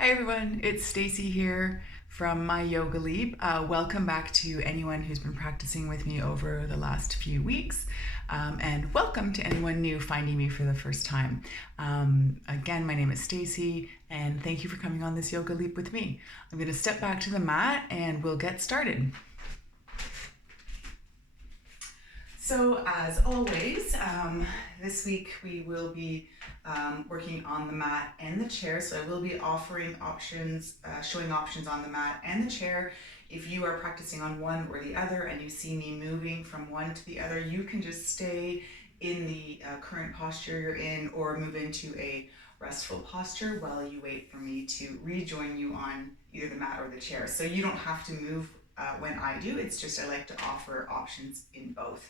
Hi everyone, it's Stacey here from My Yoga Leap. Welcome back to anyone who's been practicing with me over the last few weeks, and welcome to anyone new finding me for the first time. Again, my name is Stacey, and thank you for coming on this yoga leap with me. I'm going to step back to the mat and we'll get started. So as always, this week we will be working on the mat and the chair. So I will be offering options, showing options on the mat and the chair. If you are practicing on one or the other and you see me moving from one to the other, you can just stay in the current posture you're in or move into a restful posture while you wait for me to rejoin you on either the mat or the chair. So you don't have to move when I do. It's just I like to offer options in both.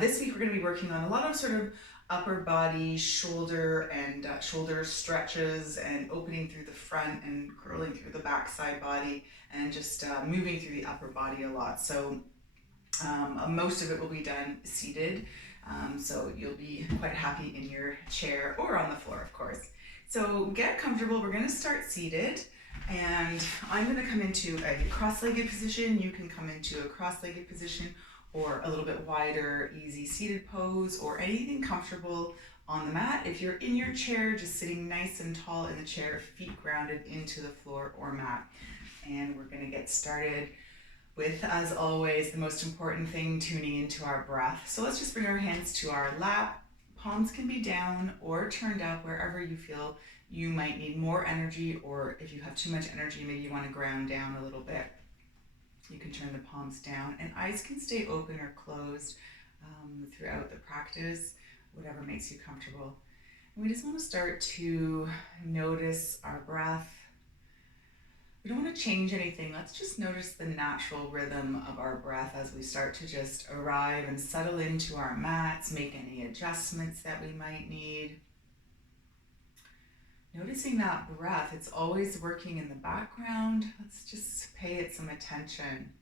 This week we're going to be working on a lot of sort of upper body, shoulder and shoulder stretches and opening through the front and curling through the back side body and just moving through the upper body a lot. So most of it will be done seated. So you'll be quite happy in your chair or on the floor, of course. So get comfortable. We're going to start seated. And I'm going to come into a cross-legged position. You can come into a cross-legged position or a little bit wider, easy seated pose, or anything comfortable on the mat. If you're in your chair, just sitting nice and tall in the chair, feet grounded into the floor or mat. And we're gonna get started with, as always, the most important thing, tuning into our breath. So let's just bring our hands to our lap. Palms can be down or turned up, wherever you feel you might need more energy, or if you have too much energy, maybe you wanna ground down a little bit. You can turn the palms down, and eyes can stay open or closed throughout the practice, whatever makes you comfortable. And we just want to start to notice our breath. We don't want to change anything. Let's just notice the natural rhythm of our breath as we start to just arrive and settle into our mats, make any adjustments that we might need. Noticing that breath, it's always working in the background. Let's just pay it some attention.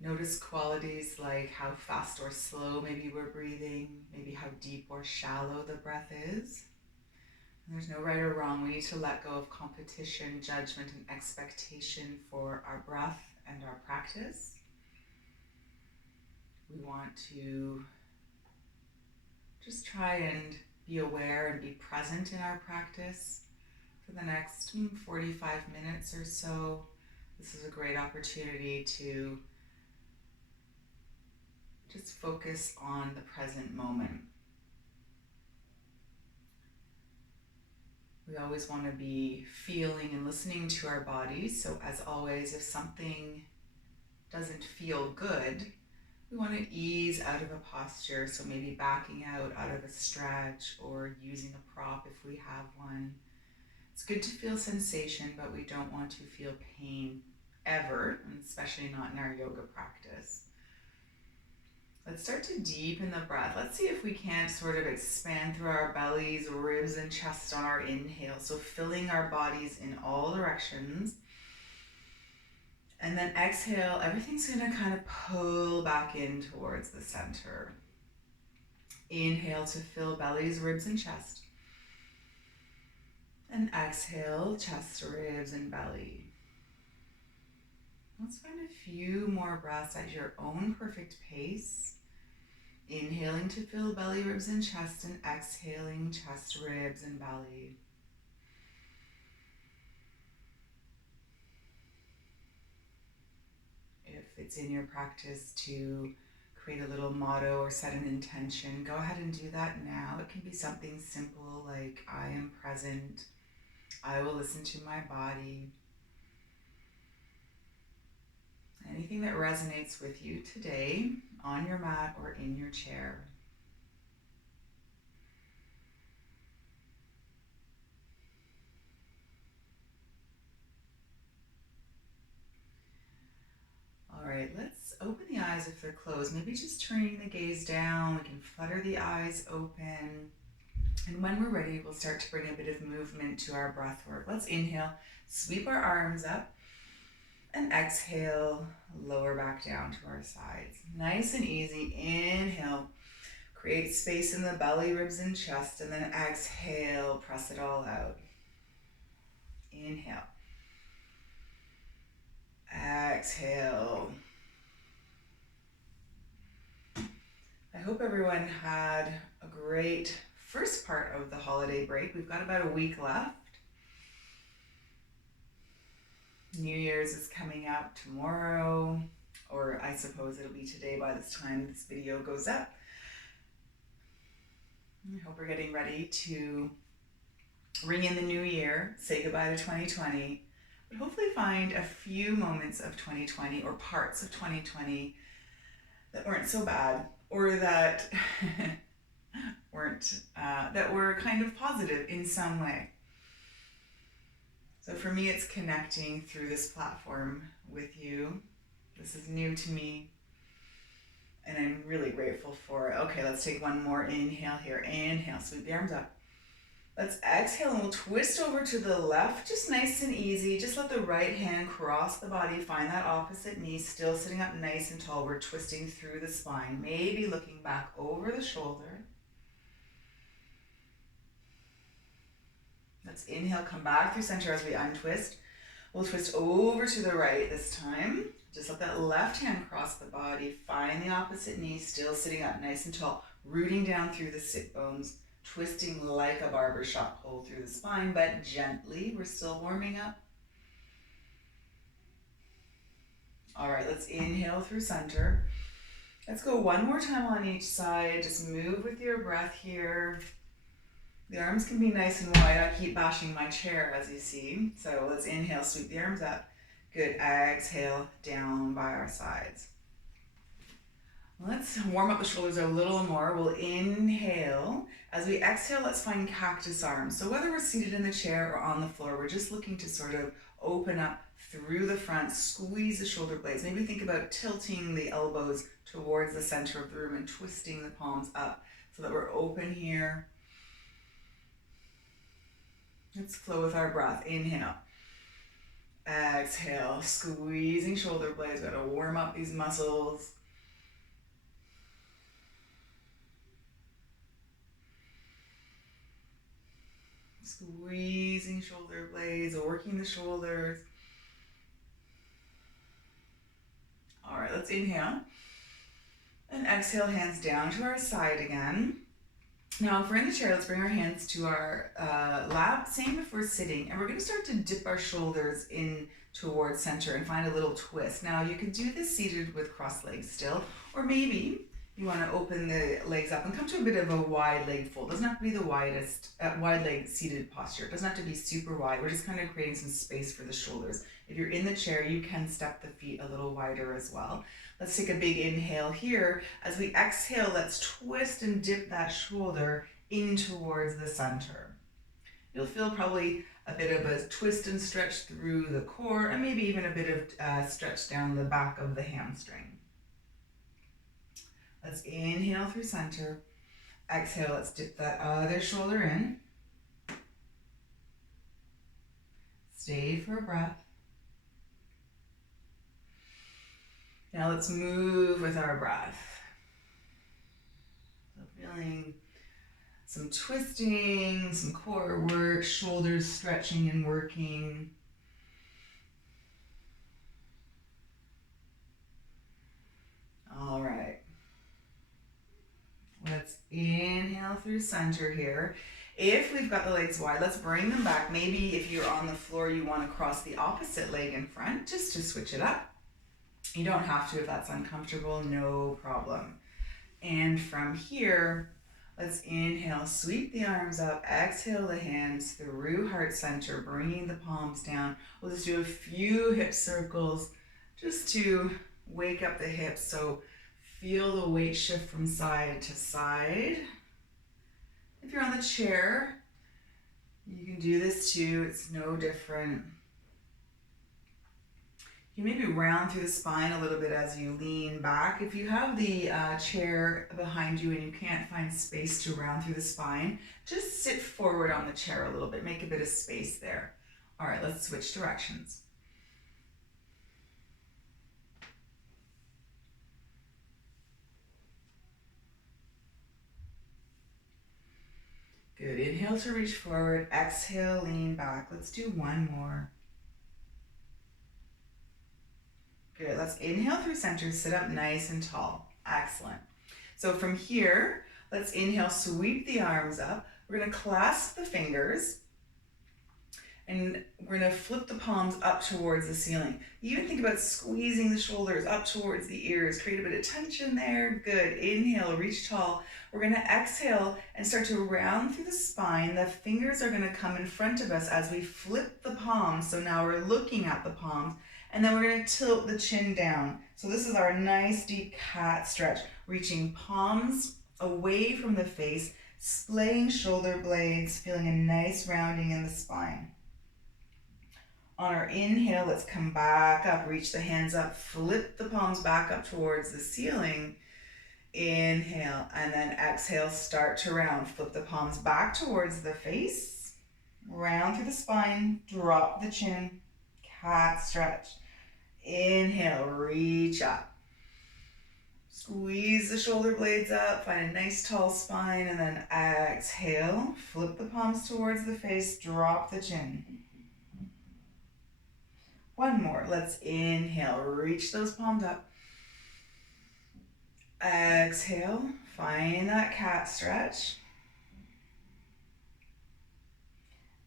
Notice qualities like how fast or slow maybe we're breathing, maybe how deep or shallow the breath is. And there's no right or wrong. We need to let go of competition, judgment, and expectation for our breath and our practice. We want to just try and be aware and be present in our practice for the next 45 minutes or so. This is a great opportunity to just focus on the present moment. We always want to be feeling and listening to our bodies. So as always, if something doesn't feel good, we want to ease out of a posture. So maybe backing out of a stretch or using a prop if we have one. It's good to feel sensation, but we don't want to feel pain ever, and especially not in our yoga practice. Let's start to deepen the breath. Let's see if we can't sort of expand through our bellies, ribs, and chest on our inhale. So filling our bodies in all directions. And then exhale, everything's gonna kind of pull back in towards the center. Inhale to fill bellies, ribs, and chest. And exhale, chest, ribs, and belly. Let's find a few more breaths at your own perfect pace. Inhaling to fill belly, ribs, and chest, and exhaling chest, ribs, and belly. If it's in your practice to create a little motto or set an intention, go ahead and do that now. It can be something simple like, I am present, I will listen to my body. Anything that resonates with you today on your mat or in your chair. All right, let's open the eyes if they're closed. Maybe just turning the gaze down. We can flutter the eyes open. And when we're ready, we'll start to bring a bit of movement to our breath work. Let's inhale, sweep our arms up, and exhale, lower back down to our sides. Nice and easy. Inhale, create space in the belly, ribs, and chest, and then exhale, press it all out. Inhale. Exhale. I hope everyone had a great first part of the holiday break. We've got about a week left. New Year's is coming up tomorrow, or I suppose it'll be today by this time this video goes up. I hope we're getting ready to ring in the new year, say goodbye to 2020, but hopefully find a few moments of 2020 or parts of 2020 that weren't so bad, or that that were kind of positive in some way. So for me, it's connecting through this platform with you. This is new to me, and I'm really grateful for it. Okay, let's take one more inhale here. Inhale, sweep the arms up. Let's exhale, and we'll twist over to the left, just nice and easy. Just let the right hand cross the body. Find that opposite knee, still sitting up nice and tall. We're twisting through the spine, maybe looking back over the shoulder. Let's inhale, come back through center as we untwist. We'll twist over to the right this time. Just let that left hand cross the body. Find the opposite knee, still sitting up nice and tall, rooting down through the sit bones. Twisting like a barbershop pull through the spine, but gently. We're still warming up. All right, let's inhale through center. Let's go one more time on each side. Just move with your breath here. The arms can be nice and wide. I keep bashing my chair, as you see. So let's inhale, sweep the arms up. Good. Exhale, down by our sides. Let's warm up the shoulders a little more. We'll inhale. As we exhale, let's find cactus arms. So whether we're seated in the chair or on the floor, we're just looking to sort of open up through the front, squeeze the shoulder blades. Maybe think about tilting the elbows towards the center of the room and twisting the palms up so that we're open here. Let's flow with our breath. Inhale. Exhale, squeezing shoulder blades. We've got to warm up these muscles. Squeezing shoulder blades, working the shoulders. All right, let's inhale. And exhale, hands down to our side again. Now, if we're in the chair, let's bring our hands to our lap, same if we're sitting. And we're going to start to dip our shoulders in towards center and find a little twist. Now, you can do this seated with crossed legs still, or maybe you want to open the legs up and come to a bit of a wide leg fold. It doesn't have to be the widest, wide leg seated posture. It doesn't have to be super wide. We're just kind of creating some space for the shoulders. If you're in the chair, you can step the feet a little wider as well. Let's take a big inhale here. As we exhale, let's twist and dip that shoulder in towards the center. You'll feel probably a bit of a twist and stretch through the core, and maybe even a bit of stretch down the back of the hamstring. Let's inhale through center. Exhale, let's dip that other shoulder in. Stay for a breath. Now let's move with our breath. So feeling some twisting, some core work, shoulders stretching and working. All right. Let's inhale through center here. If we've got the legs wide, let's bring them back. Maybe if you're on the floor, you want to cross the opposite leg in front just to switch it up. You don't have to if that's uncomfortable, no problem. And from here, let's inhale, sweep the arms up, exhale the hands through heart center, bringing the palms down. We'll just do a few hip circles just to wake up the hips. So feel the weight shift from side to side. If you're on the chair, you can do this too. It's no different. You maybe round through the spine a little bit as you lean back. If you have the chair behind you and you can't find space to round through the spine, just sit forward on the chair a little bit. Make a bit of space there. All right, let's switch directions. Good. Inhale to reach forward. Exhale, lean back. Let's do one more. Good. Let's inhale through center. Sit up nice and tall. Excellent. So from here, let's inhale, sweep the arms up. We're going to clasp the fingers. And we're going to flip the palms up towards the ceiling. You even think about squeezing the shoulders up towards the ears. Create a bit of tension there. Good. Inhale, reach tall. We're going to exhale and start to round through the spine. The fingers are going to come in front of us as we flip the palms. So now we're looking at the palms. And then we're going to tilt the chin down. So this is our nice deep cat stretch. Reaching palms away from the face. Splaying shoulder blades. Feeling a nice rounding in the spine. On our inhale, let's come back up, reach the hands up, flip the palms back up towards the ceiling. Inhale, and then exhale, start to round. Flip the palms back towards the face, round through the spine, drop the chin, cat stretch. Inhale, reach up. Squeeze the shoulder blades up, find a nice tall spine, and then exhale, flip the palms towards the face, drop the chin. One more. Let's inhale, reach those palms up. Exhale, find that cat stretch.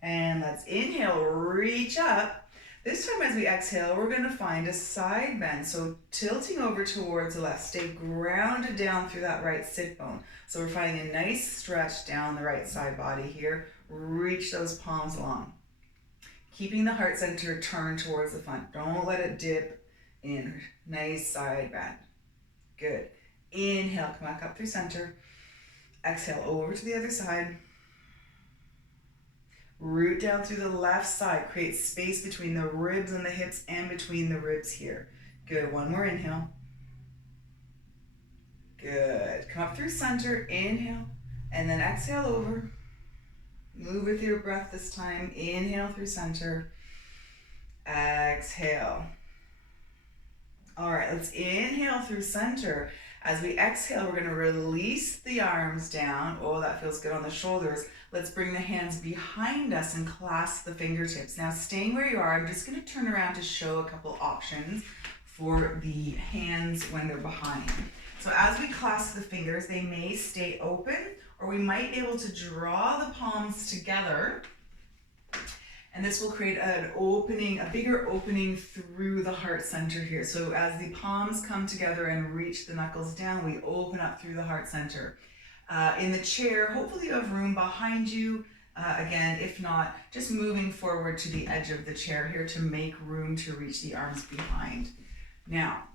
And let's inhale, reach up. This time as we exhale, we're going to find a side bend. So tilting over towards the left, stay grounded down through that right sit bone. So we're finding a nice stretch down the right side body here. Reach those palms long. Keeping the heart center turned towards the front. Don't let it dip in. Nice side bend. Good. Inhale, come back up through center. Exhale, over to the other side. Root down through the left side. Create space between the ribs and the hips and between the ribs here. Good. One more inhale. Good. Come up through center. Inhale. And then exhale over. Move with your breath this time. Inhale through center. Exhale. All right, let's inhale through center. As we exhale, we're going to release the arms down. Oh, that feels good on the shoulders. Let's bring the hands behind us and clasp the fingertips. Now, staying where you are, I'm just going to turn around to show a couple options for the hands when they're behind. So as we clasp the fingers, they may stay open, or we might be able to draw the palms together, and this will create an opening, a bigger opening through the heart center here. So as the palms come together and reach the knuckles down, we open up through the heart center. In the chair, hopefully you have room behind you. Again, if not, just moving forward to the edge of the chair here to make room to reach the arms behind. Now,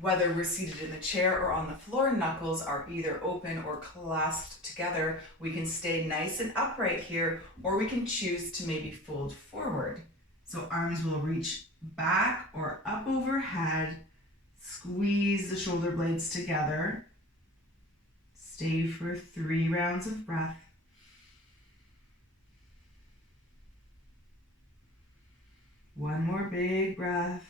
whether we're seated in the chair or on the floor, knuckles are either open or clasped together. We can stay nice and upright here, or we can choose to maybe fold forward. So arms will reach back or up overhead. Squeeze the shoulder blades together. Stay for 3 rounds of breath. One more big breath.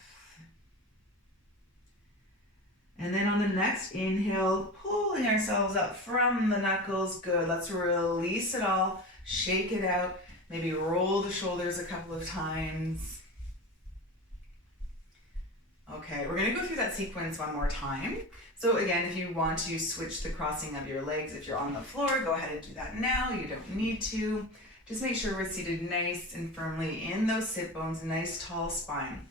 And then on the next inhale, pulling ourselves up from the knuckles. Good. Let's release it all. Shake it out. Maybe roll the shoulders a couple of times. Okay, we're going to go through that sequence one more time. So again, if you want to switch the crossing of your legs, if you're on the floor, go ahead and do that now. You don't need to. Just make sure we're seated nice and firmly in those sit bones, nice tall spine.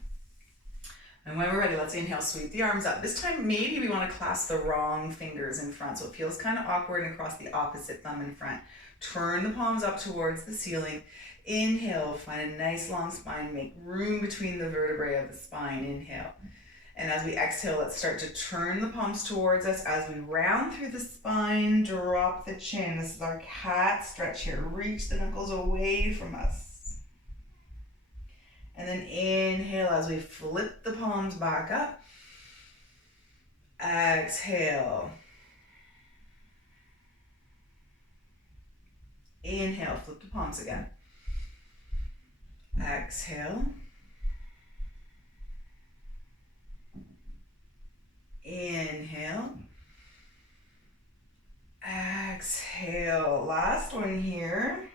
And when we're ready, let's inhale, sweep the arms up. This time, maybe we want to clasp the wrong fingers in front, so it feels kind of awkward and cross the opposite thumb in front. Turn the palms up towards the ceiling. Inhale, find a nice long spine, make room between the vertebrae of the spine. Inhale. And as we exhale, let's start to turn the palms towards us as we round through the spine, drop the chin. This is our cat stretch here. Reach the knuckles away from us. And then inhale as we flip the palms back up. Exhale. Inhale, flip the palms again. Exhale. Inhale. Exhale. Last one here.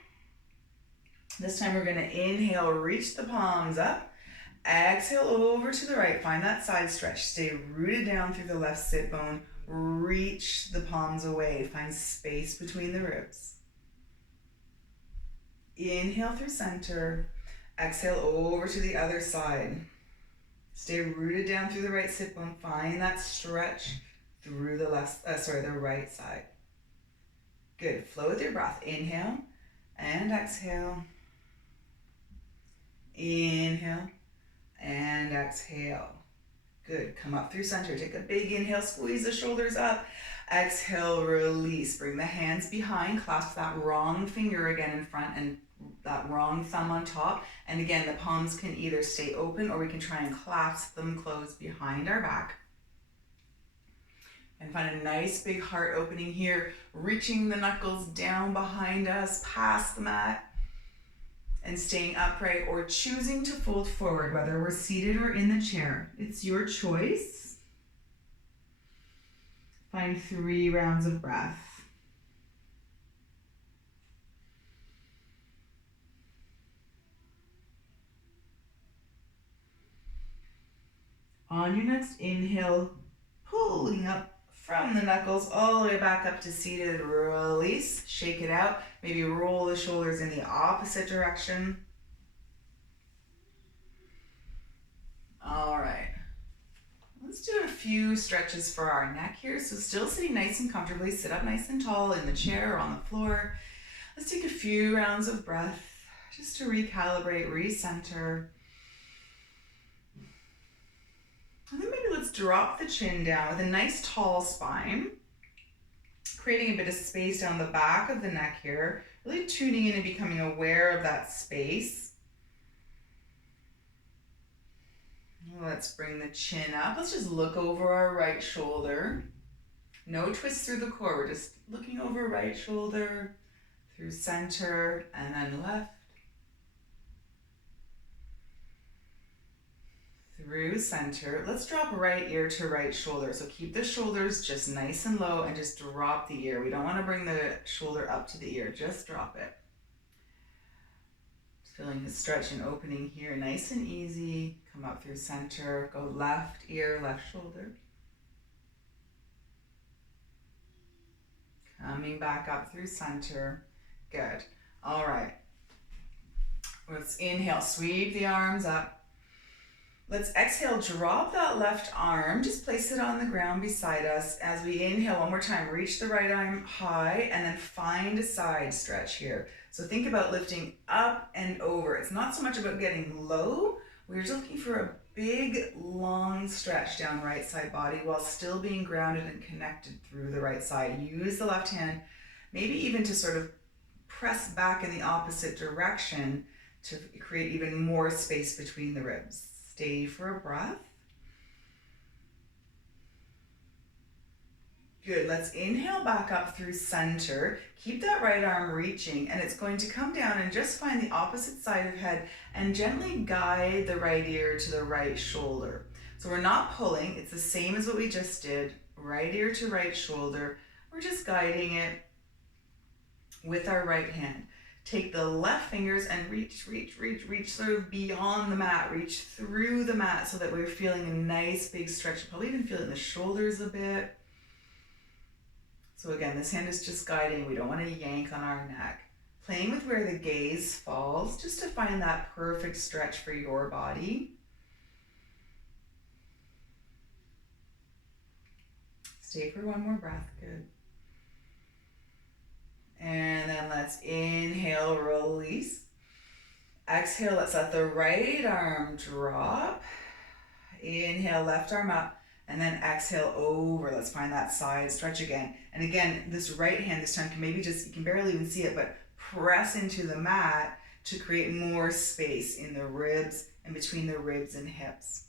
This time we're going to inhale, reach the palms up. Exhale over to the right. Find that side stretch. Stay rooted down through the left sit bone. Reach the palms away. Find space between the ribs. Inhale through center. Exhale over to the other side. Stay rooted down through the right sit bone. Find that stretch through the the right side. Good. Flow with your breath. Inhale and exhale. Inhale and exhale. Good. Come up through center. Take a big inhale. Squeeze the shoulders up. Exhale, release. Bring the hands behind. Clasp that wrong finger again in front and that wrong thumb on top. And again, the palms can either stay open or we can try and clasp them closed behind our back. And find a nice big heart opening here. Reaching the knuckles down behind us, past the mat. And staying upright or choosing to fold forward, whether we're seated or in the chair. It's your choice. Find 3 rounds of breath. On your next inhale, pulling up from the knuckles all the way back up to seated, release, shake it out. Maybe roll the shoulders in the opposite direction. All right. Let's do a few stretches for our neck here. So still sitting nice and comfortably, sit up nice and tall in the chair or on the floor. Let's take a few rounds of breath just to recalibrate, recenter. And then maybe let's drop the chin down with a nice tall spine, creating a bit of space down the back of the neck here, really tuning in and becoming aware of that space. Let's bring the chin up. Let's just look over our right shoulder. No twist through the core. We're just looking over right shoulder, through center, and then left. Through center. Let's drop right ear to right shoulder. So keep the shoulders just nice and low and just drop the ear. We don't want to bring the shoulder up to the ear, just drop it. Just feeling the stretch and opening here, nice and easy. Come up through center, go left ear, left shoulder. Coming back up through center. Good. All right. Let's inhale, sweep the arms up. Let's exhale, drop that left arm, just place it on the ground beside us. As we inhale one more time, reach the right arm high and then find a side stretch here. So think about lifting up and over. It's not so much about getting low. We're just looking for a big, long stretch down right side body while still being grounded and connected through the right side. Use the left hand, maybe even to sort of press back in the opposite direction to create even more space between the ribs. Stay for a breath. Good. Let's inhale back up through center. Keep that right arm reaching, and it's going to come down and just find the opposite side of head and gently guide the right ear to the right shoulder. So we're not pulling. It's the same as what we just did. Right ear to right shoulder. We're just guiding it with our right hand. Take the left fingers and reach sort of beyond the mat, reach through the mat so that we're feeling a nice big stretch. Probably even feeling the shoulders a bit. So again, this hand is just guiding. We don't want to yank on our neck. Playing with where the gaze falls, just to find that perfect stretch for your body. Stay for one more breath, good. And then let's inhale, release. Exhale, let's let the right arm drop. Inhale, left arm up. And then exhale over. Let's find that side stretch again. And again, this right hand this time can maybe just, you can barely even see it, but press into the mat to create more space in the ribs and between the ribs and hips.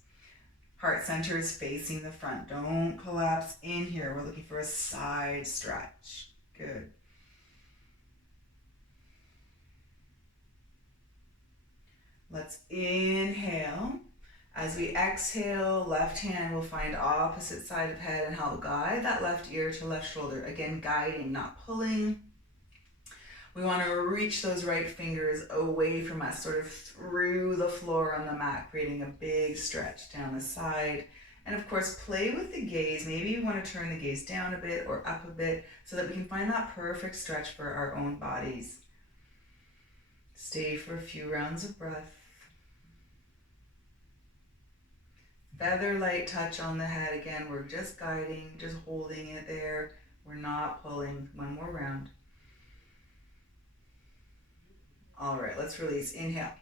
Heart center is facing the front. Don't collapse in here. We're looking for a side stretch. Good. Let's inhale. As we exhale, left hand will find opposite side of head and help guide that left ear to left shoulder. Again, guiding, not pulling. We want to reach those right fingers away from us, sort of through the floor on the mat, creating a big stretch down the side. And of course, play with the gaze. Maybe you want to turn the gaze down a bit or up a bit so that we can find that perfect stretch for our own bodies. Stay for a few rounds of breath. Feather light touch on the head. Again, we're just guiding, just holding it there. We're not pulling. One more round. All right, let's release. Inhale.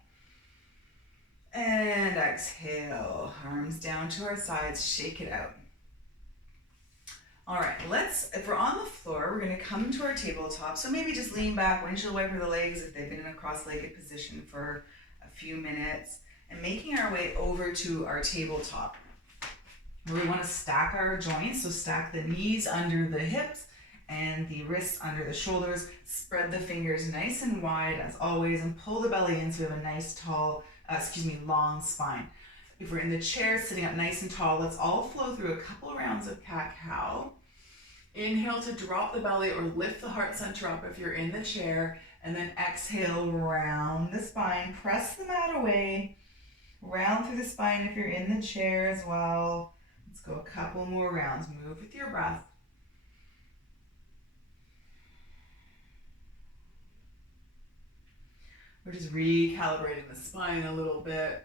And exhale. Arms down to our sides. Shake it out. All right, if we're on the floor, we're gonna come to our tabletop. So maybe just lean back, windshield wiper the legs if they've been in a cross-legged position for a few minutes. And making our way over to our tabletop, where we want to stack our joints. So stack the knees under the hips and the wrists under the shoulders. Spread the fingers nice and wide as always, and pull the belly in so we have a nice long spine. If we're in the chair, sitting up nice and tall, let's all flow through a couple rounds of cat-cow. Inhale to drop the belly or lift the heart center up if you're in the chair, and then exhale, round the spine, press the mat away. Round through the spine if you're in the chair as well. Let's go a couple more rounds. Move with your breath. We're just recalibrating the spine a little bit.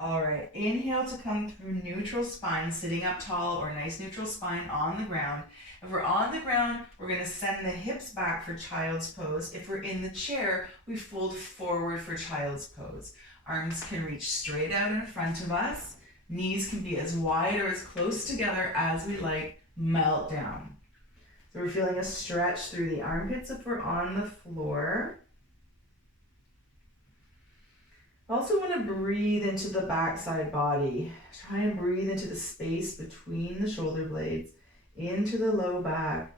All right, inhale to come through neutral spine, sitting up tall or nice neutral spine on the ground. If we're on the ground, we're gonna send the hips back for child's pose. If we're in the chair, we fold forward for child's pose. Arms can reach straight out in front of us. Knees can be as wide or as close together as we like. Melt down. So we're feeling a stretch through the armpits if we're on the floor. Also want to breathe into the backside body. Try and breathe into the space between the shoulder blades, into the low back.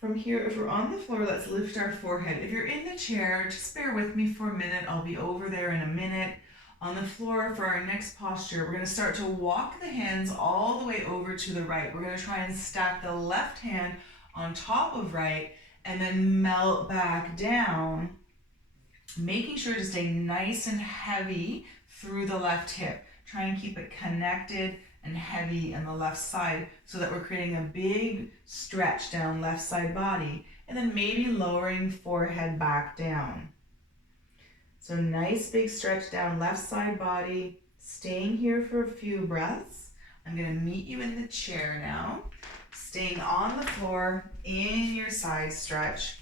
From here, if we're on the floor, let's lift our forehead. If you're in the chair, just bear with me for a minute. I'll be over there in a minute. On the floor for our next posture, we're going to start to walk the hands all the way over to the right. We're going to try and stack the left hand on top of right and then melt back down, making sure to stay nice and heavy through the left hip. Try and keep it connected and heavy on the left side so that we're creating a big stretch down left side body, and then maybe lowering forehead back down. So nice big stretch down left side body, staying here for a few breaths. I'm gonna meet you in the chair now, staying on the floor in your side stretch.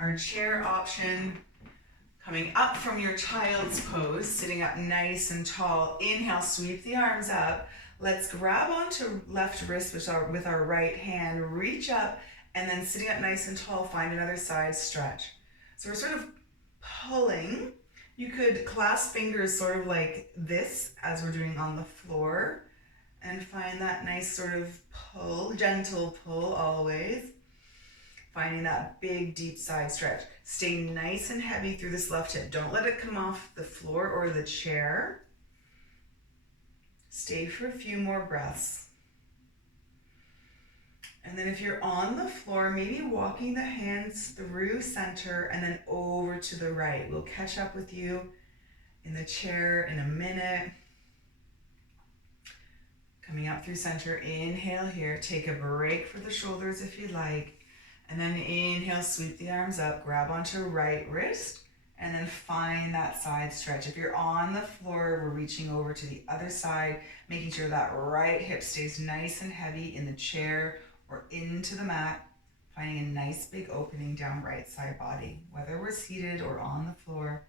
Our chair option, coming up from your child's pose, sitting up nice and tall. Inhale, sweep the arms up. Let's grab onto left wrist with our right hand, reach up, and then sitting up nice and tall, find another side stretch. So we're sort of pulling. You could clasp fingers sort of like this as we're doing on the floor, and find that nice sort of pull, gentle pull always. Finding that big, deep side stretch. Stay nice and heavy through this left hip. Don't let it come off the floor or the chair. Stay for a few more breaths. And then if you're on the floor, maybe walking the hands through center and then over to the right. We'll catch up with you in the chair in a minute. Coming up through center, inhale here. Take a break for the shoulders if you like. And then inhale, sweep the arms up, grab onto right wrist, and then find that side stretch. If you're on the floor, we're reaching over to the other side, making sure that right hip stays nice and heavy in the chair or into the mat, finding a nice big opening down right side body, whether we're seated or on the floor,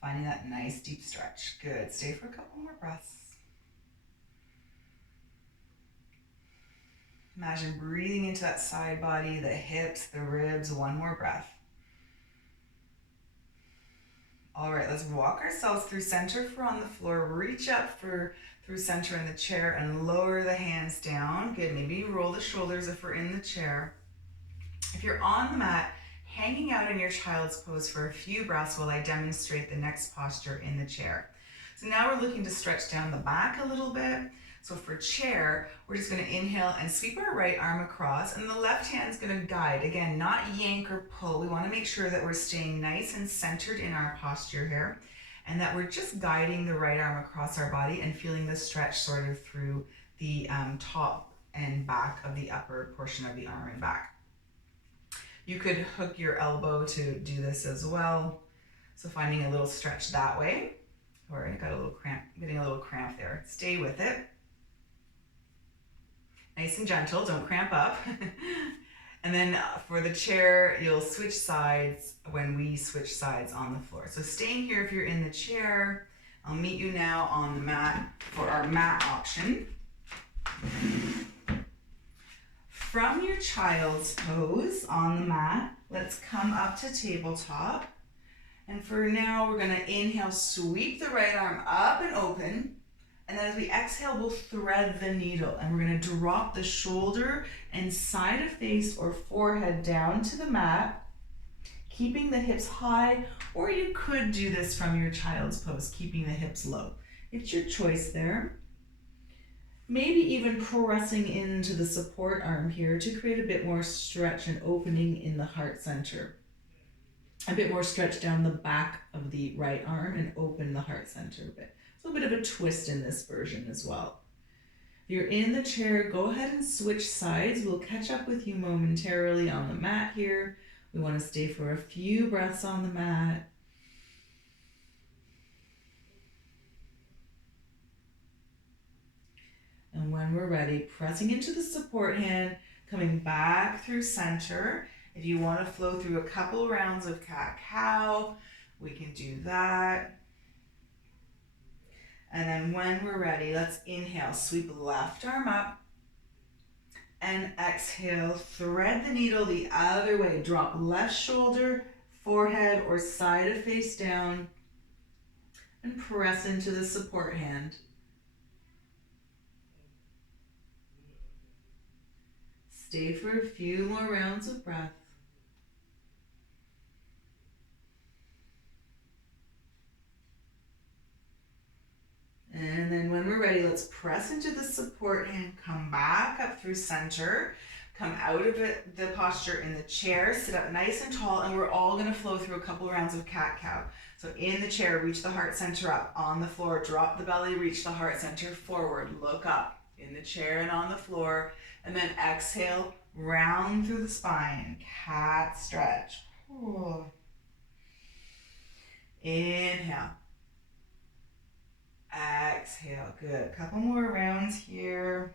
finding that nice deep stretch. Good, stay for a couple more breaths. Imagine breathing into that side body, the hips, the ribs. One more breath. All right, let's walk ourselves through center if we're on the floor. Reach up through center in the chair and lower the hands down. Good, maybe roll the shoulders if we're in the chair. If you're on the mat, hanging out in your child's pose for a few breaths while I demonstrate the next posture in the chair. So now we're looking to stretch down the back a little bit. So for chair, we're just going to inhale and sweep our right arm across, and the left hand is going to guide. Again, not yank or pull. We want to make sure that we're staying nice and centered in our posture here, and that we're just guiding the right arm across our body and feeling the stretch sort of through the top and back of the upper portion of the arm and back. You could hook your elbow to do this as well. So finding a little stretch that way. Or I got a little cramp, getting a little cramp there. Stay with it. Nice and gentle, don't cramp up. And then for the chair, you'll switch sides when we switch sides on the floor. So staying here if you're in the chair. I'll meet you now on the mat for our mat option. From your child's pose on the mat, let's come up to tabletop. And for now, we're gonna inhale, sweep the right arm up and open. And then as we exhale, we'll thread the needle, and we're gonna drop the shoulder and side of face or forehead down to the mat, keeping the hips high, or you could do this from your child's pose, keeping the hips low. It's your choice there. Maybe even pressing into the support arm here to create a bit more stretch and opening in the heart center. A bit more stretch down the back of the right arm and open the heart center a bit. So a bit of a twist in this version as well. If you're in the chair, go ahead and switch sides. We'll catch up with you momentarily on the mat here. We want to stay for a few breaths on the mat. And when we're ready, pressing into the support hand, coming back through center. If you want to flow through a couple rounds of cat-cow, we can do that. And then when we're ready, let's inhale, sweep left arm up, and exhale, thread the needle the other way. Drop left shoulder, forehead, or side of face down, and press into the support hand. Stay for a few more rounds of breath. And then when we're ready, let's press into the support hand, come back up through center, come out of the posture in the chair, sit up nice and tall, and we're all gonna flow through a couple rounds of cat-cow. So in the chair, reach the heart center up. On the floor, drop the belly, reach the heart center forward, look up. In the chair and on the floor, and then exhale, round through the spine, cat stretch. Ooh. Inhale. Exhale, good. Couple more rounds here.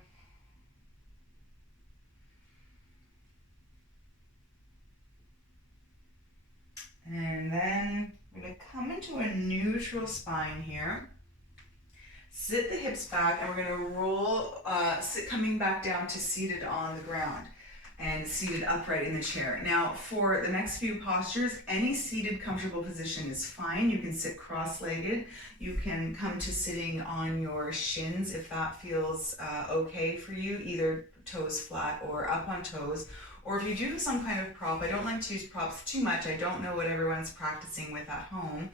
And then we're gonna come into a neutral spine here. Sit the hips back, and we're gonna roll, coming back down to seated on the ground and seated upright in the chair. Now for the next few postures, any seated comfortable position is fine. You can sit cross-legged. You can come to sitting on your shins if that feels okay for you, either toes flat or up on toes. Or if you do have some kind of prop, I don't like to use props too much. I don't know what everyone's practicing with at home.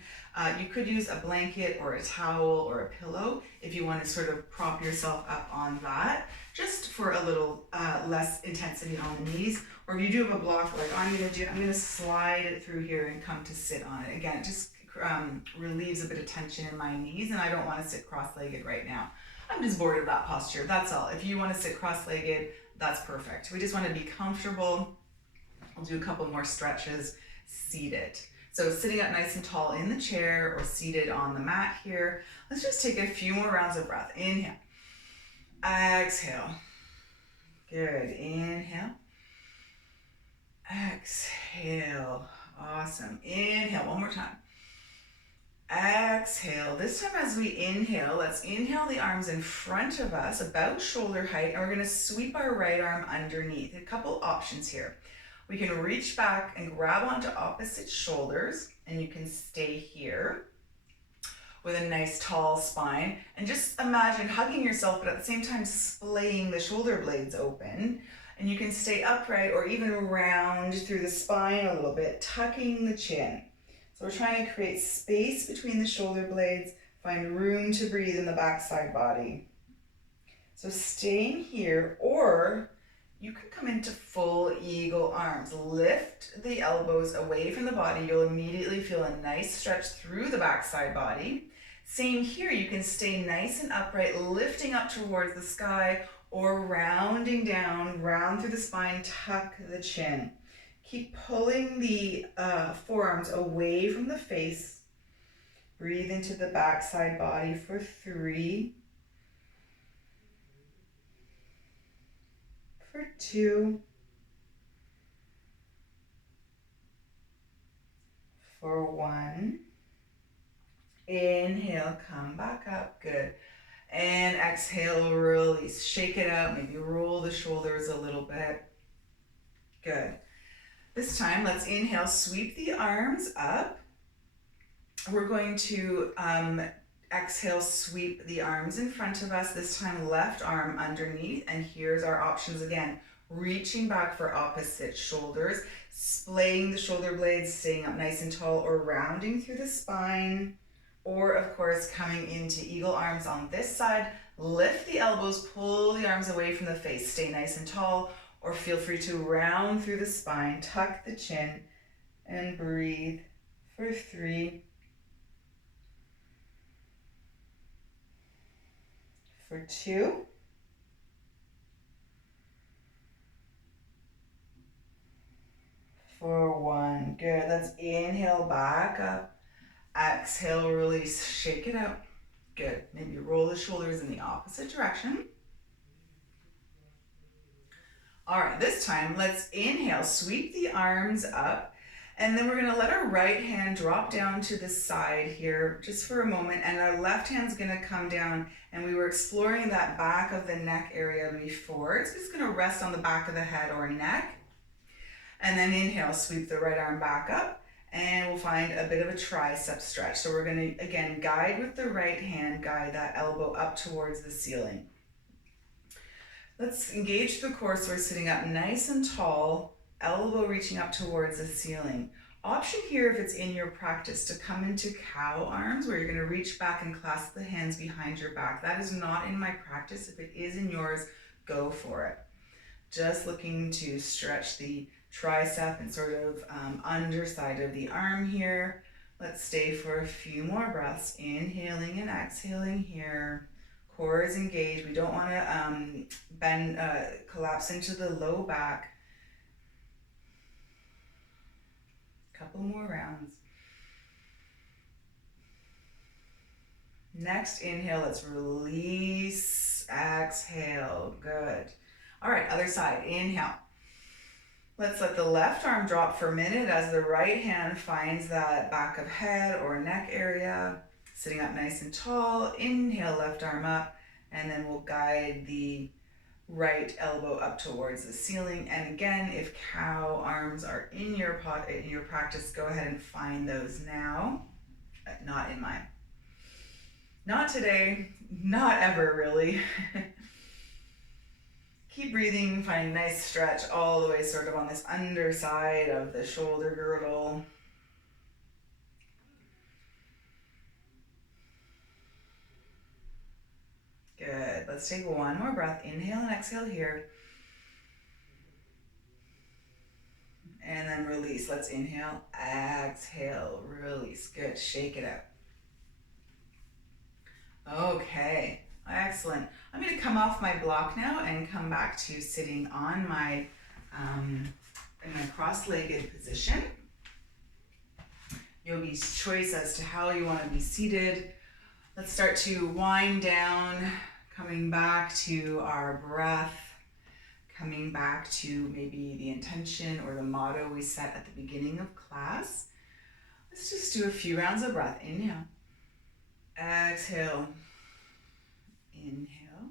You could use a blanket or a towel or a pillow if you want to sort of prop yourself up on that, just for a little less intensity on the knees. Or if you do have a block, like I'm gonna slide it through here and come to sit on it. Again, it just relieves a bit of tension in my knees, and I don't want to sit cross-legged right now. I'm just bored of that posture, that's all. If you want to sit cross-legged, that's perfect. We just want to be comfortable. I'll do a couple more stretches seated. So sitting up nice and tall in the chair or seated on the mat here. Let's just take a few more rounds of breath. Inhale. Exhale. Good. Inhale. Exhale. Awesome. Inhale one more time. Exhale. This time as we inhale, let's inhale the arms in front of us, about shoulder height, and we're going to sweep our right arm underneath. A couple options here. We can reach back and grab onto opposite shoulders, and you can stay here with a nice tall spine. And just imagine hugging yourself, but at the same time splaying the shoulder blades open. And you can stay upright or even round through the spine a little bit, tucking the chin. So we're trying to create space between the shoulder blades, find room to breathe in the backside body. So staying here, or you can come into full eagle arms. Lift the elbows away from the body. You'll immediately feel a nice stretch through the backside body. Same here, you can stay nice and upright, lifting up towards the sky or rounding down, round through the spine, tuck the chin. Keep pulling the forearms away from the face. Breathe into the backside body for 3, for 2, for 1. Inhale, come back up, good. And exhale, release, shake it out, maybe roll the shoulders a little bit. Good. This time, let's inhale, sweep the arms up. We're going to exhale, sweep the arms in front of us. This time, left arm underneath. And here's our options again. Reaching back for opposite shoulders, splaying the shoulder blades, staying up nice and tall, or rounding through the spine. Or, of course, coming into eagle arms on this side. Lift the elbows, pull the arms away from the face. Stay nice and tall, or feel free to round through the spine. Tuck the chin and breathe for 3, for 2, for 1. Good. Let's inhale back up. Exhale, release, shake it out. Good. Maybe roll the shoulders in the opposite direction. All right, this time, let's inhale, sweep the arms up, and then we're gonna let our right hand drop down to the side here just for a moment, and our left hand's gonna come down, and we were exploring that back of the neck area before. It's just gonna rest on the back of the head or neck, and then inhale, sweep the right arm back up, and we'll find a bit of a tricep stretch. So we're gonna, again, guide with the right hand, guide that elbow up towards the ceiling. Let's engage the core so we're sitting up nice and tall, elbow reaching up towards the ceiling. Option here, if it's in your practice, to come into cow arms, where you're gonna reach back and clasp the hands behind your back. That is not in my practice. If it is in yours, go for it. Just looking to stretch the tricep and sort of underside of the arm here. Let's stay for a few more breaths, inhaling and exhaling here. Core is engaged. We don't want to bend, collapse into the low back. Couple more rounds. Next inhale, let's release, exhale, good. All right, other side, inhale. Let's let the left arm drop for a minute as the right hand finds that back of head or neck area. Sitting up nice and tall, inhale, left arm up, and then we'll guide the right elbow up towards the ceiling. And again, if cow arms are in your practice, go ahead and find those now. Not in mine. Not today, not ever really. Keep breathing, find a nice stretch all the way sort of on this underside of the shoulder girdle. Good. Let's take one more breath. Inhale and exhale here. And then release. Let's inhale, exhale, release. Good. Shake it out. Okay. Excellent. I'm going to come off my block now and come back to sitting on my in my cross-legged position. Yogi's choice as to how you want to be seated. Let's start to wind down, coming back to our breath, coming back to maybe the intention or the motto we set at the beginning of class. Let's just do a few rounds of breath. Inhale, exhale, inhale,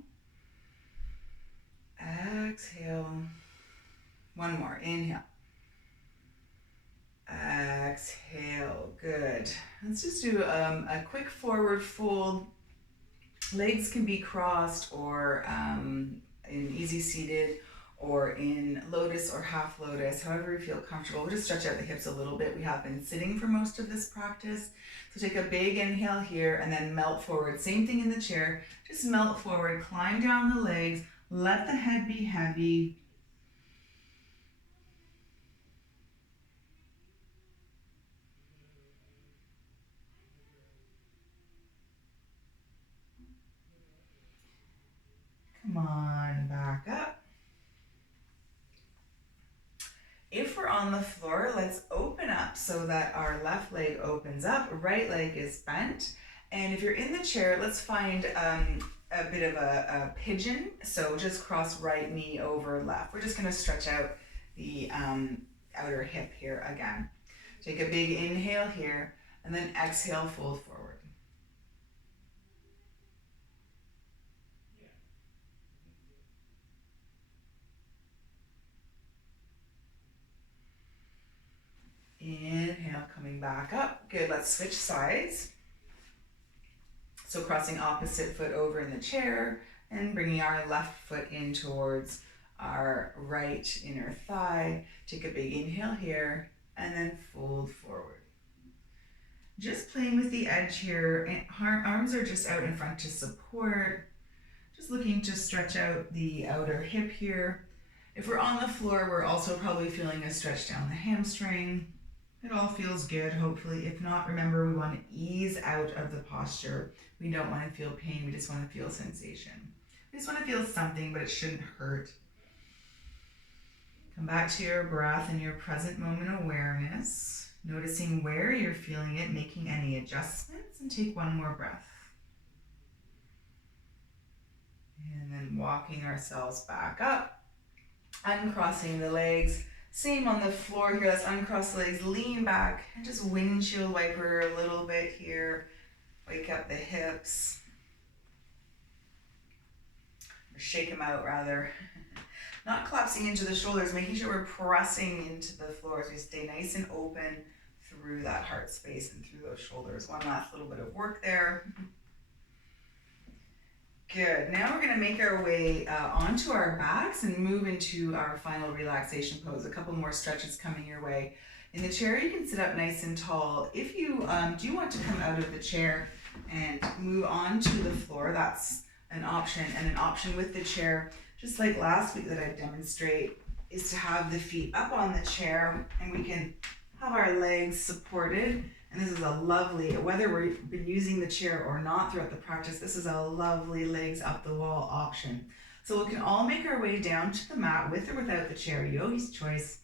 exhale. One more, inhale, exhale, good. Let's just do a quick forward fold. Legs can be crossed or in easy seated, or in lotus or half lotus, however you feel comfortable. We'll just stretch out the hips a little bit. We have been sitting for most of this practice. So take a big inhale here and then melt forward. Same thing in the chair, just melt forward, climb down the legs, let the head be heavy. Come on, back up. If we're on the floor, let's open up so that our left leg opens up, right leg is bent. And if you're in the chair, let's find a bit of a pigeon. So just cross right knee over left. We're just gonna stretch out the outer hip here again. Take a big inhale here, and then exhale, fold forward. Inhale, coming back up. Good, let's switch sides. So crossing opposite foot over in the chair and bringing our left foot in towards our right inner thigh. Take a big inhale here and then fold forward. Just playing with the edge here. Arms are just out in front to support. Just looking to stretch out the outer hip here. If we're on the floor, we're also probably feeling a stretch down the hamstring. It all feels good, hopefully. If not, remember, we want to ease out of the posture. We don't want to feel pain, we just want to feel sensation. We just want to feel something, but it shouldn't hurt. Come back to your breath and your present moment awareness, noticing where you're feeling it, making any adjustments, and take one more breath. And then walking ourselves back up, uncrossing the legs. Same on the floor here, let's uncross the legs, lean back, and just windshield wiper a little bit here. Wake up the hips. Or shake them out rather. Not collapsing into the shoulders, making sure we're pressing into the floor so we stay nice and open through that heart space and through those shoulders. One last little bit of work there. Good, now we're gonna make our way onto our backs and move into our final relaxation pose. A couple more stretches coming your way. In the chair, you can sit up nice and tall. If you do want to come out of the chair and move onto the floor, that's an option. And an option with the chair, just like last week that I demonstrate, is to have the feet up on the chair and we can have our legs supported. And this is a lovely, whether we've been using the chair or not throughout the practice, this is a lovely legs up the wall option. So we can all make our way down to the mat with or without the chair, yogi's choice.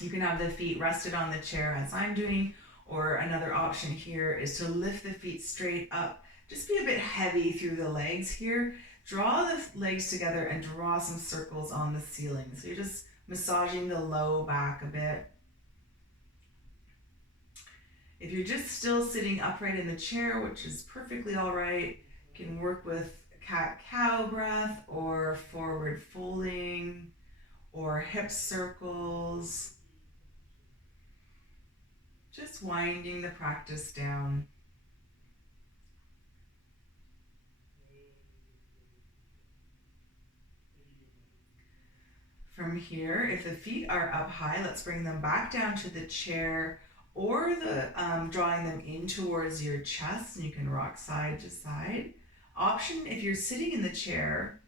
You can have the feet rested on the chair as I'm doing, or another option here is to lift the feet straight up. Just be a bit heavy through the legs here. Draw the legs together and draw some circles on the ceiling. So you're just massaging the low back a bit. If you're just still sitting upright in the chair, which is perfectly all right, you can work with cat-cow breath or forward folding or hip circles. Just winding the practice down. From here, if the feet are up high, let's bring them back down to the chair or drawing them in towards your chest, and you can rock side to side. Option, if you're sitting in the chair,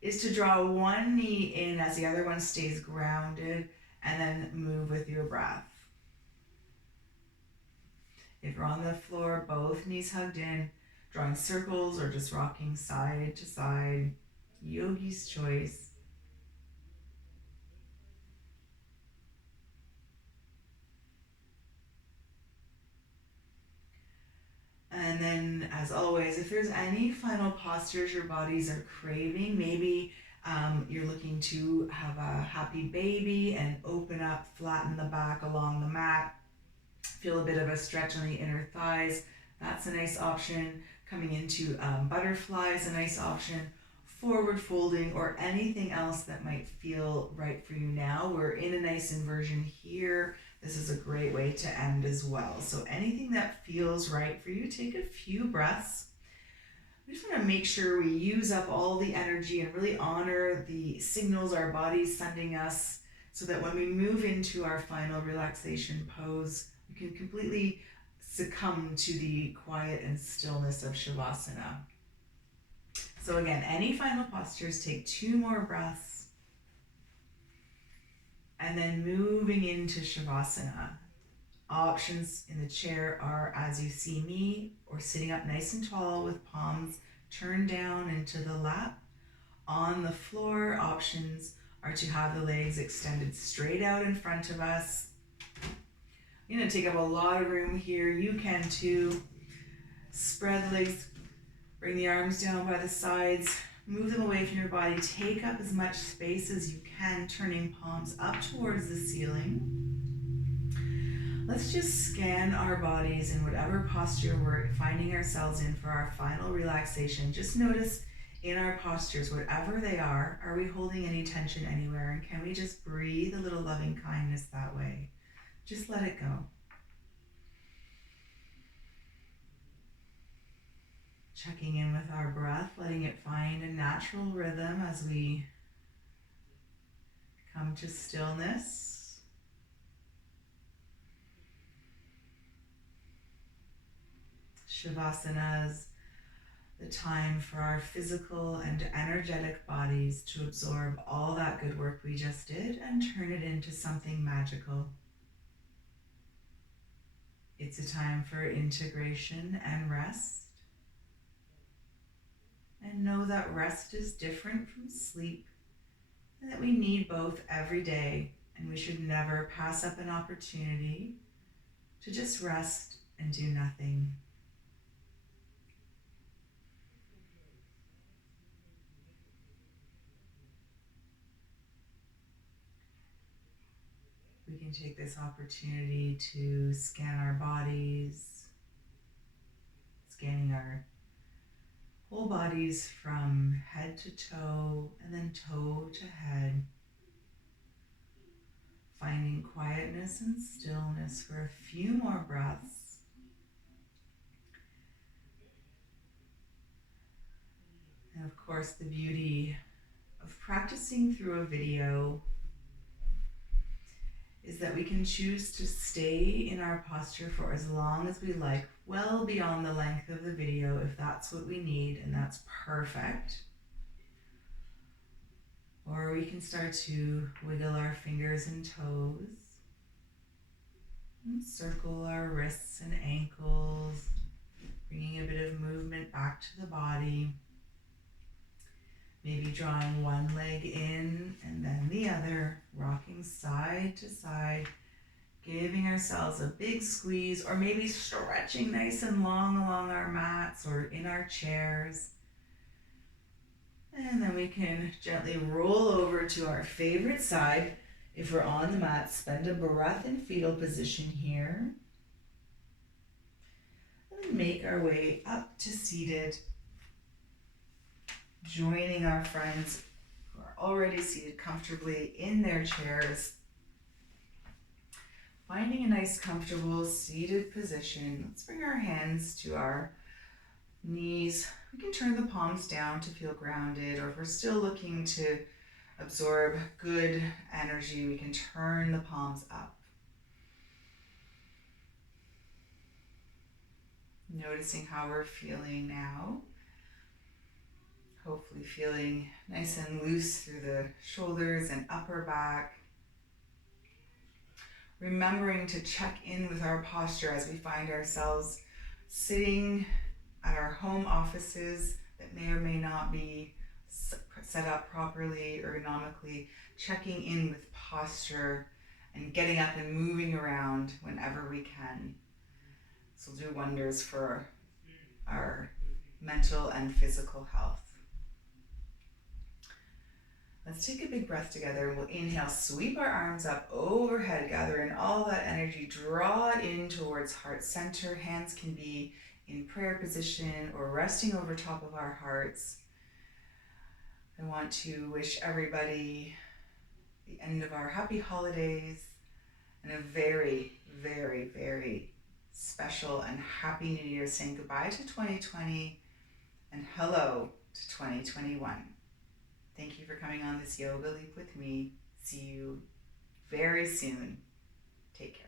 is to draw one knee in as the other one stays grounded, and then move with your breath. If you're on the floor, both knees hugged in, drawing circles or just rocking side to side, yogi's choice. And then, as always, if there's any final postures your bodies are craving, maybe you're looking to have a happy baby and open up, flatten the back along the mat, feel a bit of a stretch on the inner thighs, that's a nice option. Coming into butterfly is a nice option. Forward folding or anything else that might feel right for you now. We're in a nice inversion here. This is a great way to end as well. So anything that feels right for you, take a few breaths. we just want to make sure we use up all the energy and really honor the signals our body's sending us, so that when we move into our final relaxation pose, we can completely succumb to the quiet and stillness of Shavasana. So again, any final postures, take 2 more breaths, and then moving into Shavasana. Options in the chair are as you see me, or sitting up nice and tall with palms turned down into the lap. On the floor, options are to have the legs extended straight out in front of us. You're going to take up a lot of room here. You can too. Spread the legs, bring the arms down by the sides, move them away from your body. Take up as much space as you can, turning palms up towards the ceiling. Let's just scan our bodies in whatever posture we're finding ourselves in for our final relaxation. Just notice in our postures, whatever they are we holding any tension anywhere? And can we just breathe a little loving kindness that way? Just let it go. Checking in with our breath, letting it find a natural rhythm as we come to stillness. Shavasana is the time for our physical and energetic bodies to absorb all that good work we just did and turn it into something magical. It's a time for integration and rest. And know that rest is different from sleep, and that we need both every day, and we should never pass up an opportunity to just rest and do nothing. We can take this opportunity to scan our bodies, scanning our whole bodies from head to toe and then toe to head, finding quietness and stillness for a few more breaths. And of course, the beauty of practicing through a video is that we can choose to stay in our posture for as long as we like, well beyond the length of the video if that's what we need, and that's perfect. Or we can start to wiggle our fingers and toes and circle our wrists and ankles, bringing a bit of movement back to the body. Maybe drawing one leg in and then the other, rocking side to side, giving ourselves a big squeeze, or maybe stretching nice and long along our mats or in our chairs. And then we can gently roll over to our favorite side. If we're on the mat, spend a breath in fetal position here. And then make our way up to seated, joining our friends who are already seated comfortably in their chairs. Finding a nice comfortable seated position. Let's bring our hands to our knees. We can turn the palms down to feel grounded, or if we're still looking to absorb good energy, we can turn the palms up. Noticing how we're feeling now. Hopefully feeling nice and loose through the shoulders and upper back. Remembering to check in with our posture as we find ourselves sitting at our home offices that may or may not be set up properly, ergonomically, checking in with posture and getting up and moving around whenever we can. This will do wonders for our mental and physical health. Let's take a big breath together, and we'll inhale, sweep our arms up overhead, gather in all that energy, draw it in towards heart center. Hands can be in prayer position or resting over top of our hearts. I want to wish everybody the end of our happy holidays and a very, very, very special and happy New Year, saying goodbye to 2020 and hello to 2021. Thank you for coming on this yoga leap with me. See you very soon. Take care.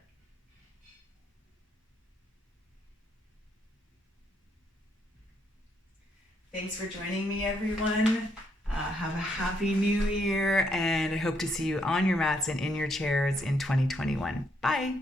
Thanks for joining me, everyone. Have a happy new year, and I hope to see you on your mats and in your chairs in 2021. Bye.